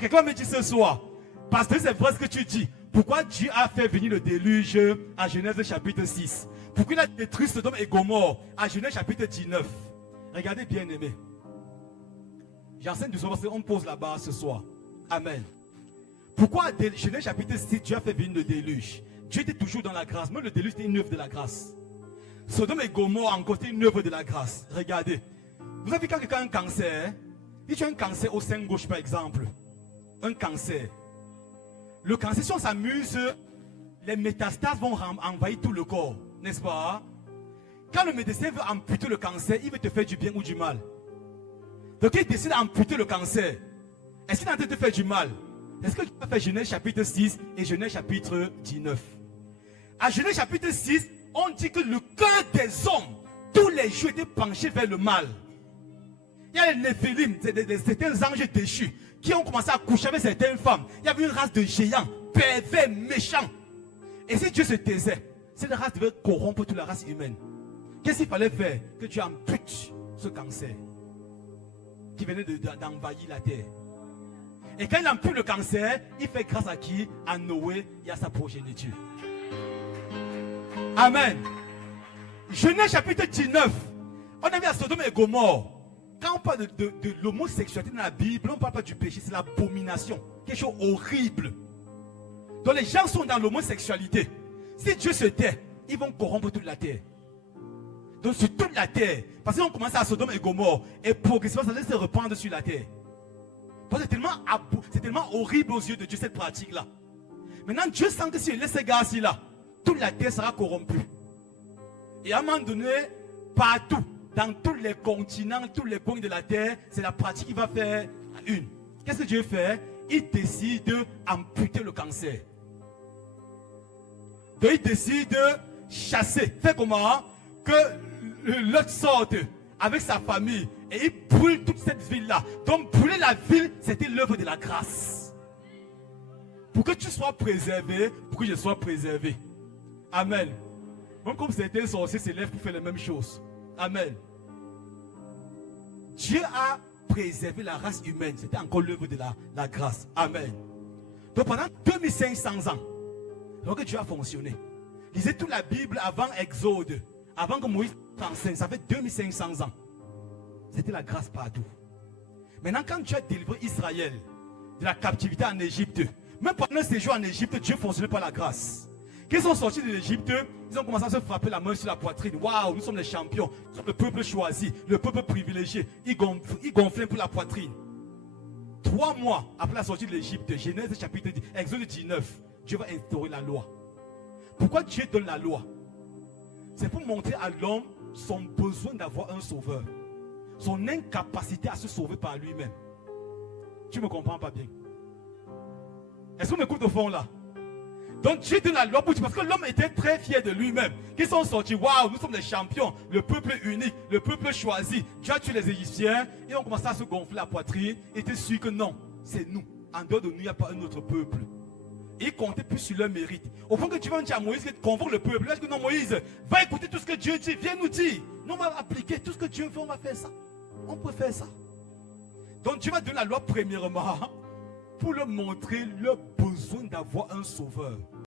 Quelqu'un me dit ce soir, parce que c'est vrai ce que tu dis, pourquoi Dieu a fait venir le déluge à Genèse chapitre 6? Pourquoi il a détruit Sodome et Gomorrhe à Genèse chapitre 19? Regardez bien aimé. J'enseigne du soir parce qu'on pose la barre ce soir. Amen. Pourquoi Genèse chapitre 6, Dieu a fait venir le déluge? Dieu était toujours dans la grâce. Même le déluge était une œuvre de la grâce. Sodome et Gomorrhe encore une œuvre de la grâce. Regardez. Vous avez vu quand quelqu'un a un cancer, si tu as un cancer au sein gauche par exemple, un cancer. Le cancer, si on s'amuse, les métastases vont envahir tout le corps, n'est-ce pas? Quand le médecin veut amputer le cancer, il veut te faire du bien ou du mal. Donc il décide d'amputer le cancer. Est-ce qu'il est en train de te faire du mal? Est-ce que tu vas faire Genèse chapitre 6 et Genèse chapitre 19? À Genèse chapitre 6, on dit que le cœur des hommes, tous les jours étaient penchés vers le mal. Il y a les Néphilim, certains anges déchus, qui ont commencé à coucher avec certaines femmes. Il y avait une race de géants, pervers, méchants. Et si Dieu se taisait, cette race devait corrompre toute la race humaine. Qu'est-ce qu'il fallait faire? Que Dieu ampute ce cancer qui venait d'envahir la terre. Et quand il ampute le cancer, il fait grâce à qui? À Noé et à sa progéniture. Amen. Genèse chapitre 19. On a vu à Sodome et Gomorrhe. Quand on parle de l'homosexualité dans la Bible, on ne parle pas du péché, c'est l'abomination. Quelque chose horrible. Donc les gens sont dans l'homosexualité. Si Dieu se tait, ils vont corrompre toute la terre. Donc sur toute la terre, parce qu'on commence à Sodome et Gomorrhe, et progressivement ça va se répandre sur la terre. Parce que c'est tellement horrible aux yeux de Dieu cette pratique-là. Maintenant Dieu sent que s'il laisse ces gars-ci là, toute la terre sera corrompue. Et à un moment donné, partout, dans tous les continents, tous les coins de la terre, c'est la pratique qu'il va faire une. Qu'est-ce que Dieu fait? Il décide d'amputer le cancer. Donc il décide de chasser. Fait comment? Que l'autre sorte avec sa famille et il brûle toute cette ville-là. Donc brûler la ville, c'était l'œuvre de la grâce. Pour que tu sois préservé, pour que je sois préservé. Amen. Même comme certains sorciers se lèvent pour faire les mêmes choses. Amen. Dieu a préservé la race humaine. C'était encore l'œuvre de la grâce. Amen. Donc pendant 2500 ans, donc Dieu a fonctionné. Lisez toute la Bible avant Exode. Avant que Moïse enseigne. Ça fait 2500 ans. C'était la grâce partout. Maintenant quand Dieu a délivré Israël de la captivité en Égypte, même pendant le séjour en Égypte, Dieu fonctionnait par la grâce. Quand ils sont sortis de l'Égypte, ils ont commencé à se frapper la main sur la poitrine. Waouh, nous sommes les champions. Nous sommes le peuple choisi, le peuple privilégié. Ils gonflaient pour la poitrine. 3 mois après la sortie de l'Égypte, Genèse chapitre 10, Exode 19, Dieu va instaurer la loi. Pourquoi Dieu donne la loi? C'est pour montrer à l'homme son besoin d'avoir un sauveur. Son incapacité à se sauver par lui-même. Tu ne me comprends pas bien? Est-ce qu'on m'écoute au fond là? Donc Dieu donne la loi pour Dieu parce que l'homme était très fier de lui-même. Qu'ils sont sortis, waouh, nous sommes les champions, le peuple unique, le peuple choisi. Dieu a tué les Égyptiens et on commençait à se gonfler la poitrine. Ils étaient sûrs que non, c'est nous. En dehors de nous, il n'y a pas un autre peuple. Et ils comptaient plus sur leur mérite. Au point que tu vas dire à Moïse que convoque le peuple. Là, que non, Moïse, va écouter tout ce que Dieu dit, viens nous dire. Nous, on va appliquer tout ce que Dieu veut, on va faire ça. On peut faire ça. Donc Dieu va donner la loi premièrement pour leur montrer le besoin d'avoir un sauveur.